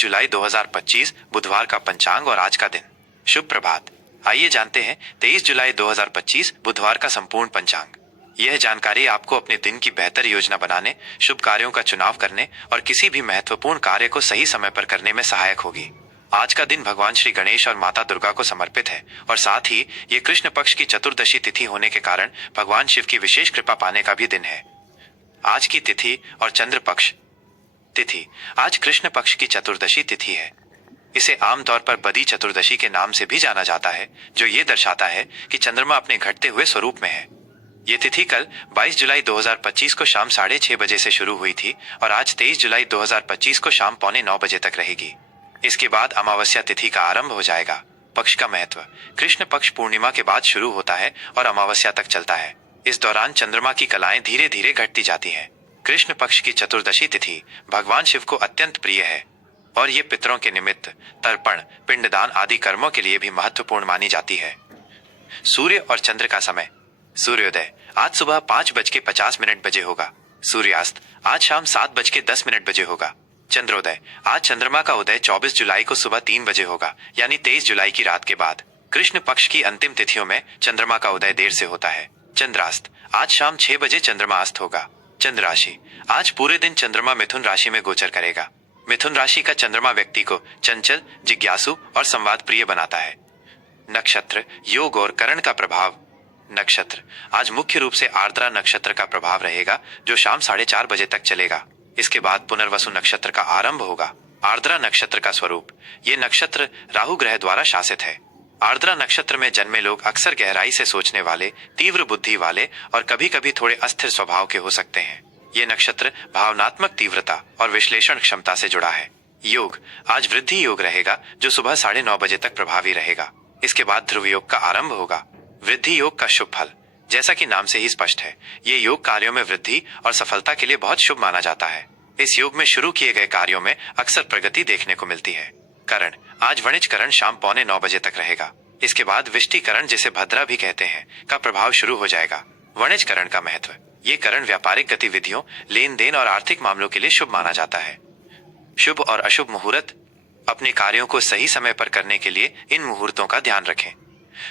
जुलाई 2025 बुधवार का पंचांग और आज का दिन। शुभ प्रभात। आइए जानते हैं 23 जुलाई 2025 बुधवार का संपूर्ण पंचांग। यह जानकारी आपको अपने दिन की बेहतर योजना बनाने, शुभ कार्यों का चुनाव करने और किसी भी महत्वपूर्ण कार्य को सही समय पर करने में सहायक होगी। आज का दिन भगवान श्री गणेश और माता दुर्गा को समर्पित है और साथ ही ये कृष्ण पक्ष की चतुर्दशी तिथि होने के कारण भगवान शिव की विशेष कृपा पाने का भी दिन है। आज की तिथि और चंद्र पक्ष। तिथि आज कृष्ण पक्ष की चतुर्दशी तिथि है। इसे आमतौर पर बदी चतुर्दशी के नाम से भी जाना जाता है, जो ये दर्शाता है कि चंद्रमा अपने घटते हुए स्वरूप में है। ये तिथि कल 22 जुलाई 2025 को शाम 6:30 बजे से शुरू हुई थी और आज 23 जुलाई 2025 को शाम 8:45 बजे तक रहेगी। इसके बाद अमावस्या तिथि का आरंभ हो जाएगा। पक्ष का महत्व। कृष्ण पक्ष पूर्णिमा के बाद शुरू होता है और अमावस्या तक चलता है। इस दौरान चंद्रमा की कलाएं धीरे धीरे घटती जाती हैं। कृष्ण पक्ष की चतुर्दशी तिथि भगवान शिव को अत्यंत प्रिय है और ये पितरों के निमित्त तर्पण, पिंडदान आदि कर्मों के लिए भी महत्वपूर्ण मानी जाती है। सूर्य और चंद्र का समय। सूर्योदय आज सुबह 5:50 बजे होगा। सूर्यास्त आज शाम 7:10 बजे होगा। चंद्रोदय आज चंद्रमा का उदय 24 जुलाई को सुबह 3 बजे होगा, यानी 23 जुलाई की रात के बाद। कृष्ण पक्ष की अंतिम तिथियों में चंद्रमा का उदय देर से होता है। चंद्रास्त आज शाम 6 बजे चंद्रमा अस्त होगा। चंद्र राशि आज पूरे दिन चंद्रमा मिथुन राशि में गोचर करेगा। मिथुन राशि का चंद्रमा व्यक्ति को चंचल, जिज्ञासु और संवाद प्रिय बनाता है। नक्षत्र, योग और करण का प्रभाव। नक्षत्र आज मुख्य रूप से आर्द्रा नक्षत्र का प्रभाव रहेगा, जो शाम 4:30 बजे तक चलेगा। इसके बाद पुनर्वसु नक्षत्र का आरंभ होगा। आर्द्रा नक्षत्र का स्वरूप। ये नक्षत्र राहु ग्रह द्वारा शासित है। आर्द्रा नक्षत्र में जन्मे लोग अक्सर गहराई से सोचने वाले, तीव्र बुद्धि वाले और कभी कभी थोड़े अस्थिर स्वभाव के हो सकते हैं। ये नक्षत्र भावनात्मक तीव्रता और विश्लेषण क्षमता से जुड़ा है। योग आज वृद्धि योग रहेगा, जो सुबह 9:30 बजे तक प्रभावी रहेगा। इसके बाद ध्रुव योग का आरंभ होगा। वृद्धि योग का शुभ फल। जैसा कि नाम से ही स्पष्ट है, ये योग कार्यों में वृद्धि और सफलता के लिए बहुत शुभ माना जाता है। इस योग में शुरू किए गए कार्यों में अक्सर प्रगति देखने को मिलती है। करण आज वणिज करण शाम 8:45 बजे तक रहेगा। इसके बाद विष्टिकरण, जिसे भद्रा भी कहते हैं, का प्रभाव शुरू हो जाएगा। वणिज करण का महत्व। ये करण व्यापारिक गतिविधियों, लेन देन और आर्थिक मामलों के लिए शुभ माना जाता है। शुभ और अशुभ मुहूर्त। अपने कार्यों को सही समय पर करने के लिए इन मुहूर्तों का ध्यान रखें।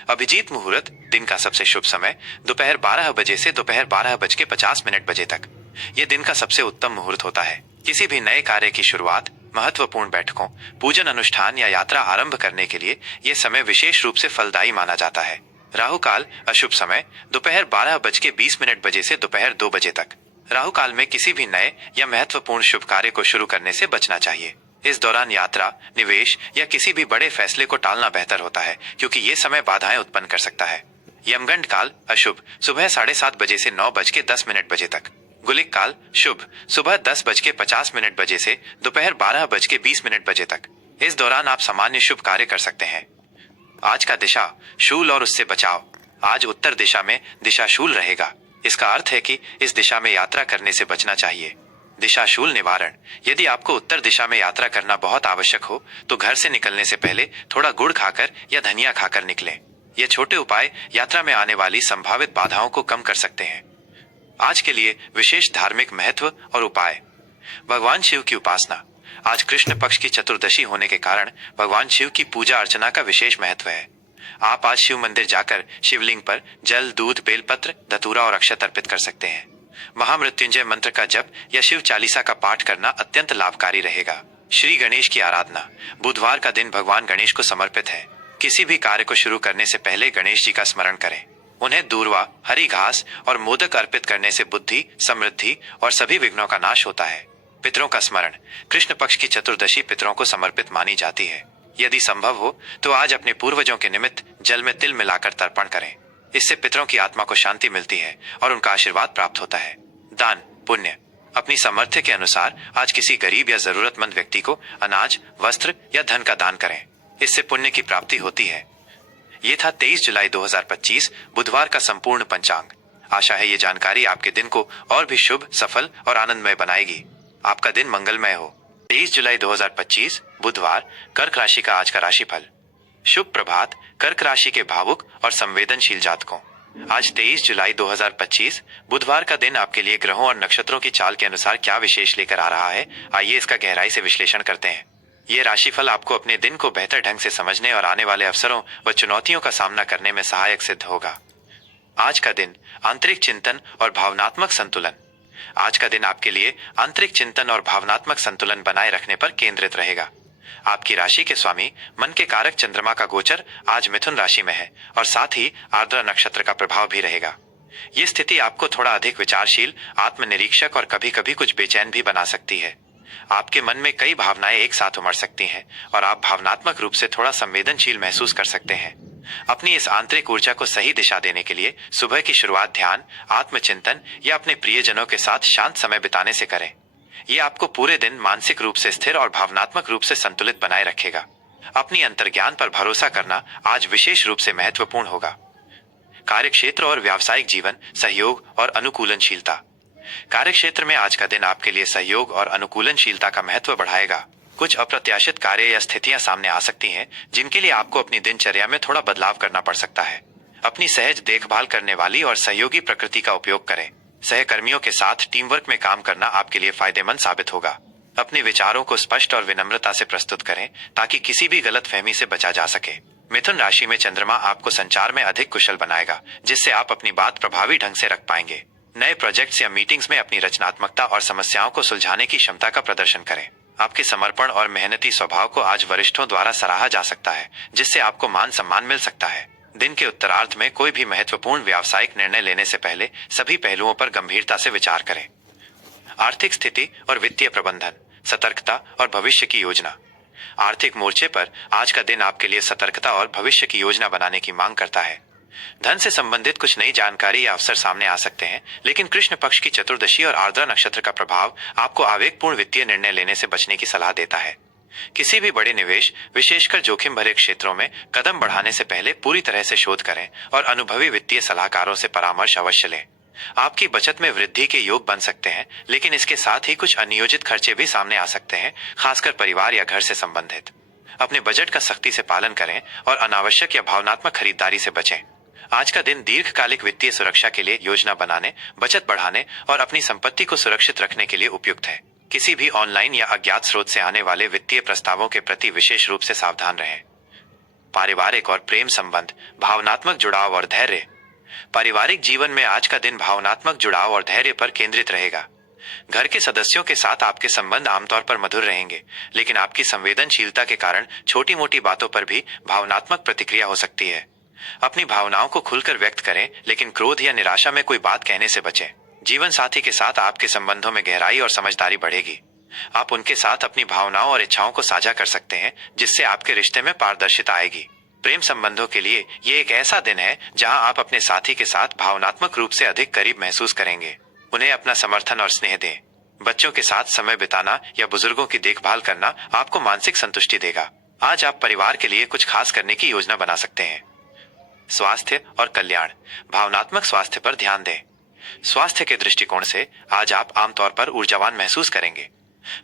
अभिजीत मुहूर्त दिन का सबसे शुभ समय दोपहर 12 बजे से दोपहर 12:50 बजे तक। यह दिन का सबसे उत्तम मुहूर्त होता है। किसी भी नए कार्य की शुरुआत, महत्वपूर्ण बैठकों, पूजन अनुष्ठान या यात्रा आरंभ करने के लिए यह समय विशेष रूप से फलदायी माना जाता है। राहु काल अशुभ समय दोपहर 12:20 बजे से दोपहर 2 बजे तक। राहु काल में किसी भी नए या महत्वपूर्ण शुभ कार्य को शुरू करने से बचना चाहिए। इस दौरान यात्रा, निवेश या किसी भी बड़े फैसले को टालना बेहतर होता है, क्योंकि ये समय बाधाएं उत्पन्न कर सकता है। यमगंड काल अशुभ सुबह 7:30 बजे से 9:10 बजे तक। गुलिक काल शुभ सुबह 10:50 बजे से दोपहर 12:20 बजे तक। इस दौरान आप सामान्य शुभ कार्य कर सकते हैं। आज का दिशा शूल और उससे बचाव। आज उत्तर दिशा में दिशा शूल रहेगा। इसका अर्थ है कि इस दिशा में यात्रा करने से बचना चाहिए। दिशा शूल निवारण। यदि आपको उत्तर दिशा में यात्रा करना बहुत आवश्यक हो तो घर से निकलने से पहले थोड़ा गुड़ खाकर या धनिया खाकर निकलें। ये छोटे उपाय यात्रा में आने वाली संभावित बाधाओं को कम कर सकते हैं। आज के लिए विशेष धार्मिक महत्व और उपाय। भगवान शिव की उपासना। आज कृष्ण पक्ष की चतुर्दशी होने के कारण भगवान शिव की पूजा अर्चना का विशेष महत्व है। आप आज शिव मंदिर जाकर शिवलिंग पर जल, दूध, बेलपत्र, धतूरा और अक्षत अर्पित कर सकते हैं। महामृत्युंजय मंत्र का जप या शिव चालीसा का पाठ करना अत्यंत लाभकारी रहेगा। श्री गणेश की आराधना। बुधवार का दिन भगवान गणेश को समर्पित है। किसी भी कार्य को शुरू करने से पहले गणेश जी का स्मरण करें। उन्हें दूर्वा, हरी घास और मोदक अर्पित करने से बुद्धि, समृद्धि और सभी विघ्नों का नाश होता है। पितरों का स्मरण। कृष्ण पक्ष की चतुर्दशी पितरों को समर्पित मानी जाती है। यदि संभव हो तो आज अपने पूर्वजों के निमित्त जल में तिल मिलाकर तर्पण करें। इससे पितरों की आत्मा को शांति मिलती है और उनका आशीर्वाद प्राप्त होता है। दान पुण्य। अपनी सामर्थ्य के अनुसार आज किसी गरीब या जरूरतमंद व्यक्ति को अनाज, वस्त्र या धन का दान करें। इससे पुण्य की प्राप्ति होती है। ये था 23 जुलाई 2025 बुधवार का संपूर्ण पंचांग। आशा है ये जानकारी आपके दिन को और भी शुभ, सफल और आनंदमय बनाएगी। आपका दिन मंगलमय हो। 23 जुलाई 2025 बुधवार, कर्क राशि का आज का राशिफल। शुभ प्रभात कर्क राशि के भावुक और संवेदनशील जातकों। आज 23 जुलाई 2025 बुधवार का दिन आपके लिए ग्रहों और नक्षत्रों की चाल के अनुसार क्या विशेष लेकर आ रहा है, आइए इसका गहराई से विश्लेषण करते हैं। ये राशिफल आपको अपने दिन को बेहतर ढंग से समझने और आने वाले अवसरों व चुनौतियों का सामना करने में सहायक सिद्ध होगा। आज का दिन आंतरिक चिंतन और भावनात्मक संतुलन। आज का दिन आपके लिए आंतरिक चिंतन और भावनात्मक संतुलन बनाए रखने पर केंद्रित रहेगा। आपकी राशि के स्वामी मन के कारक चंद्रमा का गोचर आज मिथुन राशि में है और साथ ही आर्द्रा नक्षत्र का प्रभाव भी रहेगा। ये स्थिति आपको थोड़ा अधिक विचारशील, आत्मनिरीक्षक और कभी कभी कुछ बेचैन भी बना सकती है। आपके मन में कई भावनाएं एक साथ उमड़ सकती हैं और आप भावनात्मक रूप से थोड़ा संवेदनशील महसूस कर सकते हैं। अपनी इस आंतरिक ऊर्जा को सही दिशा देने के लिए सुबह की शुरुआत ध्यान, आत्मचिंतन या अपने प्रियजनों के साथ शांत समय बिताने से करें। ये आपको पूरे दिन मानसिक रूप से स्थिर और भावनात्मक रूप से संतुलित बनाए रखेगा। अपनी अंतर्ज्ञान पर भरोसा करना आज विशेष रूप से महत्वपूर्ण होगा। कार्यक्षेत्र और व्यावसायिक जीवन, सहयोग और अनुकूलनशीलता। कार्यक्षेत्र में आज का दिन आपके लिए सहयोग और अनुकूलनशीलता का महत्व बढ़ाएगा। कुछ अप्रत्याशित कार्य या स्थितियां सामने आ सकती हैं, जिनके लिए आपको अपनी दिनचर्या में थोड़ा बदलाव करना पड़ सकता है। अपनी सहज देखभाल करने वाली और सहयोगी प्रकृति का उपयोग करें। सहकर्मियों के साथ टीम वर्क में काम करना आपके लिए फायदेमंद साबित होगा। अपने विचारों को स्पष्ट और विनम्रता से प्रस्तुत करें ताकि किसी भी गलतफहमी से बचा जा सके। मिथुन राशि में चंद्रमा आपको संचार में अधिक कुशल बनाएगा, जिससे आप अपनी बात प्रभावी ढंग से रख पाएंगे। नए प्रोजेक्ट्स या मीटिंग्स में अपनी रचनात्मकता और समस्याओं को सुलझाने की क्षमता का प्रदर्शन करें। आपके समर्पण और मेहनती स्वभाव को आज वरिष्ठों द्वारा सराहा जा सकता है, जिससे आपको मान सम्मान मिल सकता है। दिन के उत्तरार्ध में कोई भी महत्वपूर्ण व्यावसायिक निर्णय लेने से पहले सभी पहलुओं पर गंभीरता से विचार करें। आर्थिक स्थिति और वित्तीय प्रबंधन, सतर्कता और भविष्य की योजना। आर्थिक मोर्चे पर आज का दिन आपके लिए सतर्कता और भविष्य की योजना बनाने की मांग करता है। धन से संबंधित कुछ नई जानकारी या अवसर सामने आ सकते हैं, लेकिन कृष्ण पक्ष की चतुर्दशी और आर्द्रा नक्षत्र का प्रभाव आपको आवेगपूर्ण वित्तीय निर्णय लेने से बचने की सलाह देता है। किसी भी बड़े निवेश, विशेषकर जोखिम भरे क्षेत्रों में कदम बढ़ाने से पहले पूरी तरह से शोध करें और अनुभवी वित्तीय सलाहकारों से परामर्श अवश्य लें। आपकी बचत में वृद्धि के योग बन सकते हैं, लेकिन इसके साथ ही कुछ अनियोजित खर्चे भी सामने आ सकते हैं, खासकर परिवार या घर से संबंधित। अपने बजट का सख्ती से पालन करें और अनावश्यक या भावनात्मक खरीदारी से बचें। आज का दिन दीर्घकालिक वित्तीय सुरक्षा के लिए योजना बनाने, बचत बढ़ाने और अपनी संपत्ति को सुरक्षित रखने के लिए उपयुक्त है। किसी भी ऑनलाइन या अज्ञात स्रोत से आने वाले वित्तीय प्रस्तावों के प्रति विशेष रूप से सावधान रहें। पारिवारिक और प्रेम संबंध, भावनात्मक जुड़ाव और धैर्य। पारिवारिक जीवन में आज का दिन भावनात्मक जुड़ाव और धैर्य पर केंद्रित रहेगा। घर के सदस्यों के साथ आपके संबंध आमतौर पर मधुर रहेंगे, लेकिन आपकी संवेदनशीलता के कारण छोटी मोटी बातों पर भी भावनात्मक प्रतिक्रिया हो सकती है। अपनी भावनाओं को खुलकर व्यक्त करें, लेकिन क्रोध या निराशा में कोई बात कहने से बचें। जीवन साथी के साथ आपके संबंधों में गहराई और समझदारी बढ़ेगी। आप उनके साथ अपनी भावनाओं और इच्छाओं को साझा कर सकते हैं, जिससे आपके रिश्ते में पारदर्शिता आएगी। प्रेम संबंधों के लिए ये एक ऐसा दिन है जहां आप अपने साथी के साथ भावनात्मक रूप से अधिक करीब महसूस करेंगे। उन्हें अपना समर्थन और स्नेह दें। बच्चों के साथ समय बिताना या बुजुर्गों की देखभाल करना आपको मानसिक संतुष्टि देगा। आज आप परिवार के लिए कुछ खास करने की योजना बना सकते हैं। स्वास्थ्य और कल्याण, भावनात्मक स्वास्थ्य पर ध्यान दें। स्वास्थ्य के दृष्टिकोण से आज आप आमतौर पर ऊर्जावान महसूस करेंगे।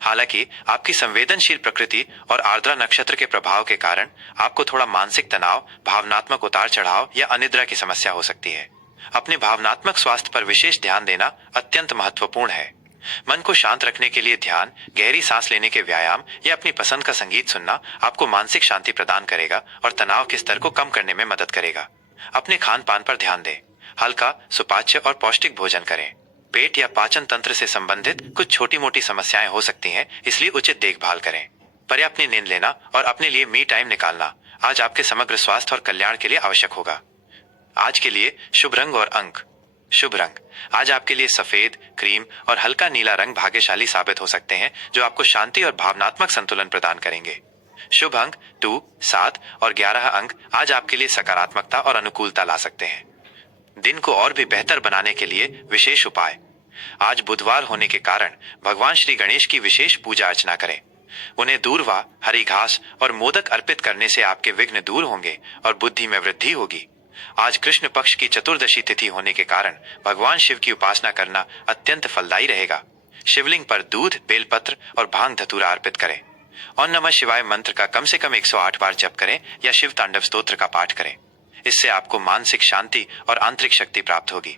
हालांकि आपकी संवेदनशील प्रकृति और आर्द्रा नक्षत्र के प्रभाव के कारण आपको थोड़ा मानसिक तनाव, भावनात्मक उतार चढ़ाव या अनिद्रा की समस्या हो सकती है। अपने भावनात्मक स्वास्थ्य पर विशेष ध्यान देना अत्यंत महत्वपूर्ण है। मन को शांत रखने के लिए ध्यान, गहरी सांस लेने के व्यायाम या अपनी पसंद का संगीत सुनना आपको मानसिक शांति प्रदान करेगा और तनाव के स्तर को कम करने में मदद करेगा। अपने खान पान पर ध्यान दें। हल्का, सुपाच्य और पौष्टिक भोजन करें। पेट या पाचन तंत्र से संबंधित कुछ छोटी मोटी समस्याएं हो सकती हैं, इसलिए उचित देखभाल करें। पर्याप्त नींद लेना और अपने लिए मी टाइम निकालना आज आपके समग्र स्वास्थ्य और कल्याण के लिए आवश्यक होगा। आज के लिए शुभ रंग और अंक। शुभ रंग, आज आपके लिए सफेद, क्रीम और हल्का नीला रंग भाग्यशाली साबित हो सकते हैं, जो आपको शांति और भावनात्मक संतुलन प्रदान करेंगे। शुभ अंक 2, 7 और 11 अंक आज आपके लिए सकारात्मकता और अनुकूलता ला सकते हैं। दिन को और भी बेहतर बनाने के लिए विशेष उपाय। आज बुधवार होने के कारण भगवान श्री गणेश की विशेष पूजा अर्चना करें। उन्हें दूर्वा, हरी घास और मोदक अर्पित करने से आपके विघ्न दूर होंगे और बुद्धि में वृद्धि होगी। आज कृष्ण पक्ष की चतुर्दशी तिथि होने के कारण भगवान शिव की उपासना करना अत्यंत फलदायी रहेगा। शिवलिंग पर दूध, बेलपत्र और भांग धतूरा अर्पित करें। ओम नमः शिवाय मंत्र का कम से कम 108 बार जप करें या शिव तांडव स्तोत्र का पाठ करें। इससे आपको मानसिक शांति और आंतरिक शक्ति प्राप्त होगी।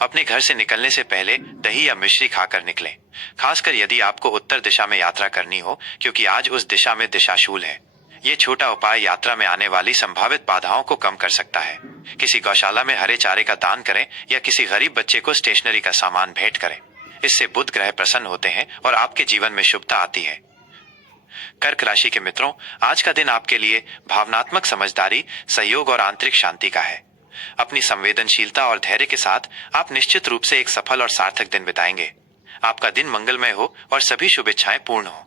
अपने घर से निकलने से पहले दही या मिश्री खाकर निकलें, खासकर यदि आपको उत्तर दिशा में यात्रा करनी हो, क्योंकि आज उस दिशा में दिशाशूल है। ये छोटा उपाय यात्रा में आने वाली संभावित बाधाओं को कम कर सकता है। किसी गौशाला में हरे चारे का दान करें या किसी गरीब बच्चे को स्टेशनरी का सामान भेंट करें। इससे बुध ग्रह प्रसन्न होते हैं और आपके जीवन में शुभता आती है। कर्क राशि के मित्रों, आज का दिन आपके लिए भावनात्मक समझदारी, सहयोग और आंतरिक शांति का है। अपनी संवेदनशीलता और धैर्य के साथ आप निश्चित रूप से एक सफल और सार्थक दिन बिताएंगे। आपका दिन मंगलमय हो और सभी शुभ इच्छाएं पूर्ण हो।